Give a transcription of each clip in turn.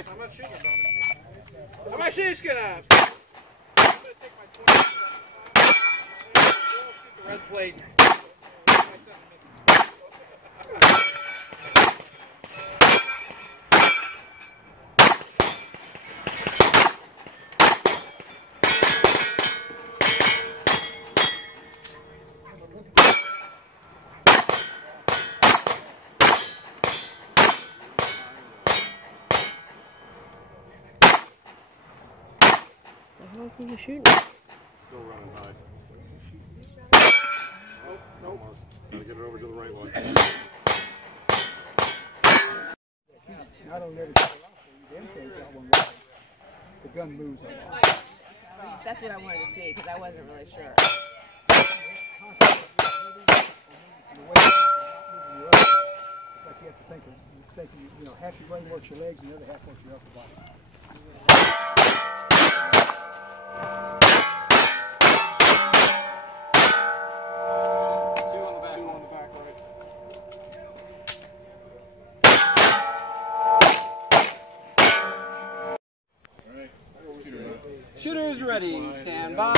Bye. I'm not shooting. I'm actually just gonna take my 20. Shoot the red plate. How much are you shooting? Still running high. Oh, nope. Gotta get it over to the right one. Not only every time you take that one right, the gun moves a lot. That's what I wanted to see because I wasn't really sure. It's like you have to think of, half your brain works your legs and the other half works your upper body. Shooters ready, stand by.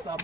Stop.